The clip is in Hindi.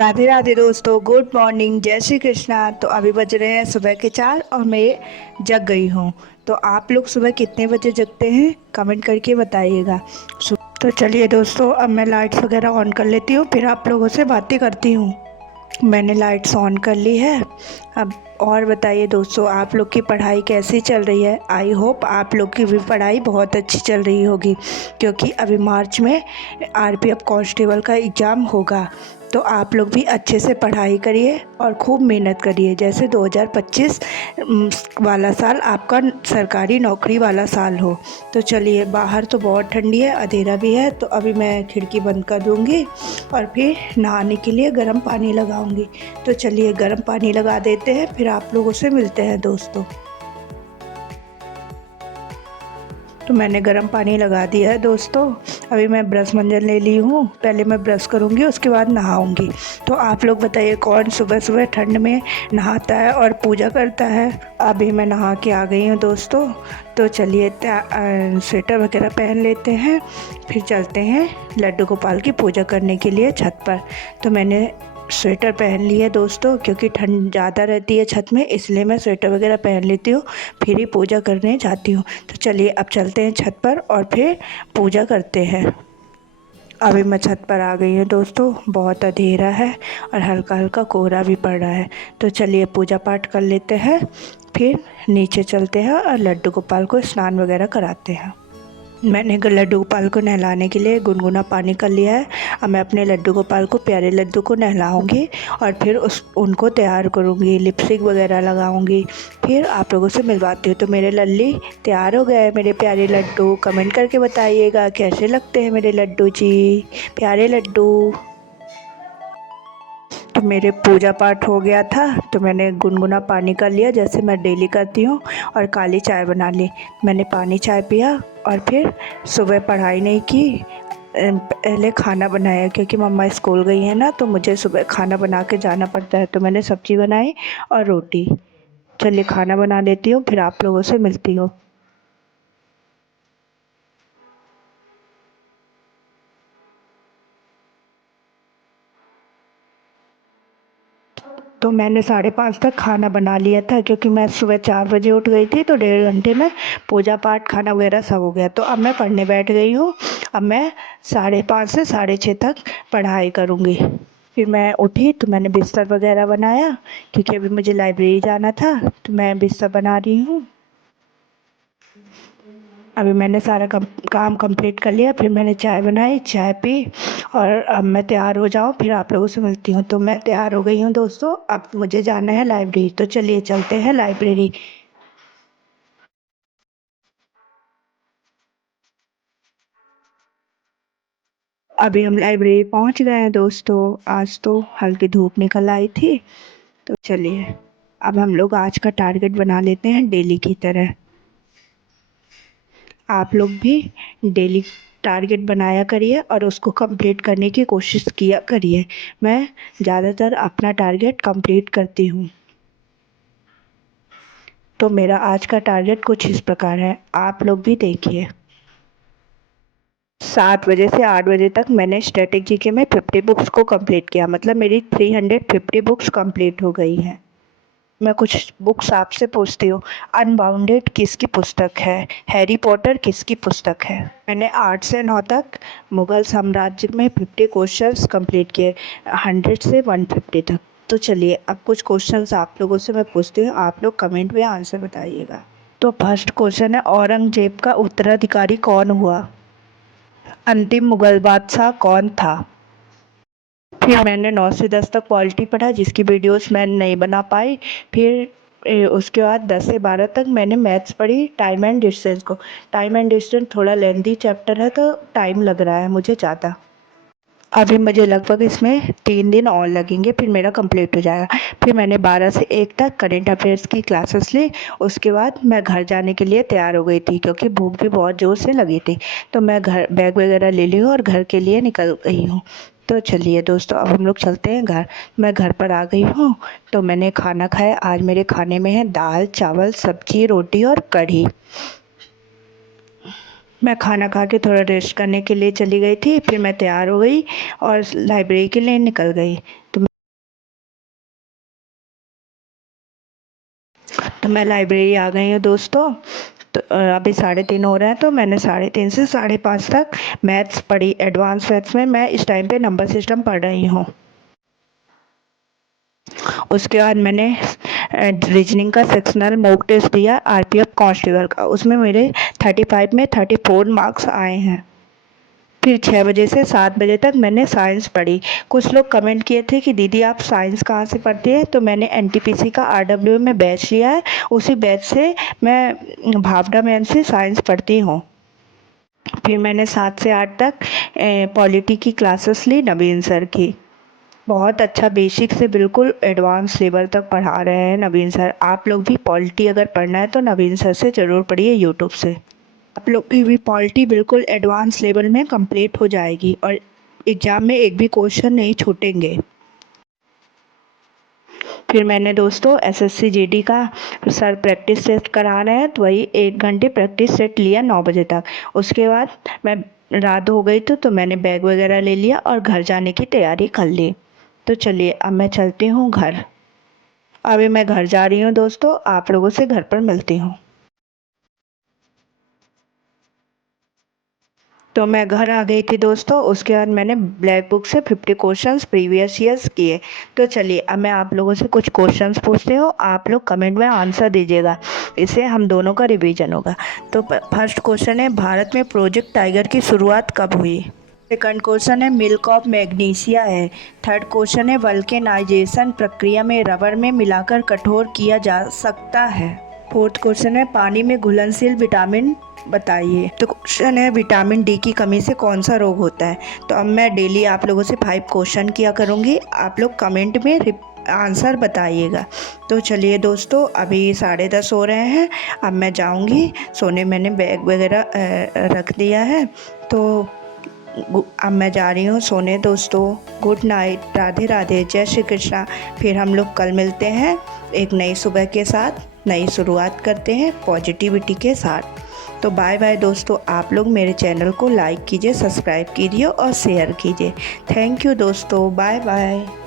राधे राधे दोस्तों, गुड मॉर्निंग, जय श्री कृष्णा। तो अभी बज रहे हैं सुबह के 4 और मैं जग गई हूँ। तो आप लोग सुबह कितने बजे जगते हैं कमेंट करके बताइएगा। तो चलिए दोस्तों, अब मैं लाइट्स वगैरह ऑन कर लेती हूँ, फिर आप लोगों से बातें करती हूँ। मैंने लाइट्स ऑन कर ली है। अब और बताइए दोस्तों, आप लोग की पढ़ाई कैसी चल रही है। आई होप आप लोग की भी पढ़ाई बहुत अच्छी चल रही होगी, क्योंकि अभी मार्च में आरपीएफ कांस्टेबल का एग्ज़ाम होगा। तो आप लोग भी अच्छे से पढ़ाई करिए और खूब मेहनत करिए, जैसे 2025 वाला साल आपका सरकारी नौकरी वाला साल हो। तो चलिए, बाहर तो बहुत ठंडी है, अंधेरा भी है, तो अभी मैं खिड़की बंद कर दूँगी और फिर नहाने के लिए गर्म पानी लगाऊंगी। तो चलिए गर्म पानी लगा देते हैं, फिर आप लोगों से मिलते हैं दोस्तों। तो मैंने गर्म पानी लगा दिया है दोस्तों। अभी मैं ब्रश मंजन ले ली हूँ, पहले मैं ब्रश करूँगी उसके बाद नहाऊँगी। तो आप लोग बताइए, कौन सुबह सुबह ठंड में नहाता है और पूजा करता है। अभी मैं नहा के आ गई हूँ दोस्तों। तो चलिए स्वेटर वगैरह पहन लेते हैं, फिर चलते हैं लड्डू गोपाल की पूजा करने के लिए छत पर। तो मैंने स्वेटर पहन ली है दोस्तों, क्योंकि ठंड ज़्यादा रहती है छत में, इसलिए मैं स्वेटर वगैरह पहन लेती हूँ, फिर ही पूजा करने जाती हूँ। तो चलिए अब चलते हैं छत पर और फिर पूजा करते हैं। अभी मैं छत पर आ गई हूँ दोस्तों, बहुत अंधेरा है और हल्का हल्का कोहरा भी पड़ रहा है। तो चलिए पूजा पाठ कर लेते हैं, फिर नीचे चलते हैं और लड्डू गोपाल को स्नान वगैरह कराते हैं। मैंने लड्डू गोपाल को नहलाने के लिए गुनगुना पानी कर लिया है। अब मैं अपने लड्डू गोपाल को, प्यारे लड्डू को नहलाऊंगी और फिर उनको तैयार करूंगी, लिपस्टिक वगैरह लगाऊंगी। फिर आप लोगों से मिलवाती हूँ। तो मेरे लल्ली तैयार हो गए, मेरे प्यारे लड्डू। कमेंट करके बताइएगा कैसे लगते हैं मेरे लड्डू जी, प्यारे लड्डू। तो मेरे पूजा पाठ हो गया था, तो मैंने गुनगुना पानी कर लिया जैसे मैं डेली करती हूँ, और काली चाय बना ली। मैंने पानी चाय पिया और फिर सुबह पढ़ाई नहीं की, पहले खाना बनाया, क्योंकि मम्मा स्कूल गई है ना, तो मुझे सुबह खाना बना के जाना पड़ता है। तो मैंने सब्ज़ी बनाई और रोटी। चलिए खाना बना लेती हूँ, फिर आप लोगों से मिलती हूँ। तो मैंने 5:30 तक खाना बना लिया था, क्योंकि मैं सुबह 4 बजे उठ गई थी, तो 1.5 घंटे में पूजा पाठ खाना वगैरह सब हो गया। तो अब मैं पढ़ने बैठ गई हूँ। अब मैं 5:30 से 6:30 तक पढ़ाई करूँगी। फिर मैं उठी तो मैंने बिस्तर वगैरह बनाया, क्योंकि अभी मुझे लाइब्रेरी जाना था, तो मैं बिस्तर बना रही हूँ। अभी मैंने सारा काम कंप्लीट कर लिया, फिर मैंने चाय बनाई, चाय पी, और अब मैं तैयार हो जाऊँ, फिर आप लोगों से मिलती हूँ। तो मैं तैयार हो गई हूँ दोस्तों, अब मुझे जाना है लाइब्रेरी। तो चलिए चलते हैं लाइब्रेरी। अभी हम लाइब्रेरी पहुँच गए हैं दोस्तों। आज तो हल्की धूप निकल आई थी। तो चलिए अब हम लोग आज का टारगेट बना लेते हैं डेली की तरह। आप लोग भी डेली टारगेट बनाया करिए और उसको कंप्लीट करने की कोशिश किया करिए। मैं ज़्यादातर अपना टारगेट कंप्लीट करती हूँ। तो मेरा आज का टारगेट कुछ इस प्रकार है, आप लोग भी देखिए। 7 बजे से 8 बजे तक मैंने स्टैटिक जीके में 50 बुक्स को कंप्लीट किया, मतलब मेरी 350 बुक्स कंप्लीट हो गई हैं। मैं कुछ बुक्स आपसे पूछती हूँ। अनबाउंडेड किसकी पुस्तक है? हैरी पॉटर किसकी पुस्तक है? मैंने 8 से 9 तक मुग़ल साम्राज्य में 50 क्वेश्चंस कंप्लीट किए, 100 से 150 तक। तो चलिए अब कुछ क्वेश्चंस आप लोगों से मैं पूछती हूँ, आप लोग कमेंट में आंसर बताइएगा। तो फर्स्ट क्वेश्चन है, औरंगजेब का उत्तराधिकारी कौन हुआ? अंतिम मुग़ल बादशाह कौन था? फिर मैंने 9 से 10 तक पॉलिटी पढ़ा, जिसकी वीडियोस मैं नहीं बना पाई। फिर उसके बाद 10 से 12 तक मैंने मैथ्स पढ़ी, टाइम एंड डिस्टेंस को। टाइम एंड डिस्टेंस थोड़ा लेंथी चैप्टर है, तो टाइम लग रहा है मुझे ज़्यादा। अभी मुझे लगभग इसमें 3 दिन और लगेंगे, फिर मेरा कंप्लीट हो जाएगा। फिर मैंने 12 से 1 तक करेंट अफेयर्स की क्लासेस ली। उसके बाद मैं घर जाने के लिए तैयार हो गई थी, क्योंकि भूख भी बहुत ज़ोर से लगी थी। तो मैं घर बैग वगैरह ले ली हूँ और घर के लिए निकल गई हूँ। तो चलिए दोस्तों, अब हम लोग चलते हैं घर। मैं घर पर आ गई हूँ। तो मैंने खाना खाया। आज मेरे खाने में है दाल चावल सब्जी रोटी और कढ़ी। मैं खाना खा के थोड़ा रेस्ट करने के लिए चली गई थी, फिर मैं तैयार हो गई और लाइब्रेरी के लिए निकल गई। तो मैं लाइब्रेरी आ गई हूँ दोस्तों। तो अभी 3:30 हो रहे हैं, तो मैंने 3:30 से 5:30 तक मैथ्स पढ़ी। एडवांस मैथ्स में मैं इस टाइम पे नंबर सिस्टम पढ़ रही हूँ। उसके बाद मैंने रीजनिंग का सेक्शनल मॉक टेस्ट दिया आरपीएफ कांस्टेबल का। उसमें मेरे 35 में 34 मार्क्स आए हैं। फिर 6 बजे से 7 बजे तक मैंने साइंस पढ़ी। कुछ लोग कमेंट किए थे कि दीदी आप साइंस कहाँ से पढ़ती हैं, तो मैंने एनटीपीसी का आरडब्ल्यू में बैच लिया है, उसी बैच से मैं भावना मैम से साइंस पढ़ती हूँ। फिर मैंने 7 से 8 तक पॉलिटी की क्लासेस ली नवीन सर की। बहुत अच्छा, बेसिक से बिल्कुल एडवांस लेवल तक पढ़ा रहे हैं नवीन सर। आप लोग भी पॉलिटी अगर पढ़ना है तो नवीन सर से ज़रूर पढ़िए यूट्यूब से। आप लोग की भी पॉलिटी बिल्कुल एडवांस लेवल में कंप्लीट हो जाएगी और एग्ज़ाम में एक भी क्वेश्चन नहीं छूटेंगे। फिर मैंने दोस्तों एसएससी जीडी का सर प्रैक्टिस सेट करा रहे हैं, तो वही 1 घंटे प्रैक्टिस सेट लिया 9 बजे तक। उसके बाद मैं रात हो गई तो मैंने बैग वगैरह ले लिया और घर जाने की तैयारी कर ली। तो चलिए अब मैं चलती हूँ घर। अभी मैं घर जा रही हूँ दोस्तों, आप लोगों से घर पर मिलती हूँ। तो मैं घर आ गई थी दोस्तों। उसके बाद मैंने ब्लैक बुक से 50 क्वेश्चंस प्रीवियस ईयर्स किए। तो चलिए अब मैं आप लोगों से कुछ क्वेश्चंस पूछती हूँ, आप लोग कमेंट में आंसर दीजिएगा, इससे हम दोनों का रिवीजन होगा। तो फर्स्ट क्वेश्चन है, भारत में प्रोजेक्ट टाइगर की शुरुआत कब हुई? सेकंड क्वेश्चन है, मिल्क ऑफ मैग्नीशिया है। थर्ड क्वेश्चन है, वल्केनाइजेशन प्रक्रिया में रबर में मिलाकर कठोर किया जा सकता है। फोर्थ क्वेश्चन है, पानी में घुलनशील विटामिन बताइए। तो क्वेश्चन है, विटामिन डी की कमी से कौन सा रोग होता है? तो अब मैं डेली आप लोगों से 5 क्वेश्चन किया करूँगी, आप लोग कमेंट में आंसर बताइएगा। तो चलिए दोस्तों, अभी 10:30 हो रहे हैं, अब मैं जाऊँगी सोने। मैंने बैग वगैरह रख दिया है, तो अब मैं जा रही हूँ सोने दोस्तों। गुड नाइट, राधे राधे, जय श्री कृष्णा। फिर हम लोग कल मिलते हैं एक नई सुबह के साथ, नई शुरुआत करते हैं पॉजिटिविटी के साथ। तो बाय बाय दोस्तों, आप लोग मेरे चैनल को लाइक कीजिए, सब्सक्राइब कीजिए और शेयर कीजिए। थैंक यू दोस्तों, बाय बाय।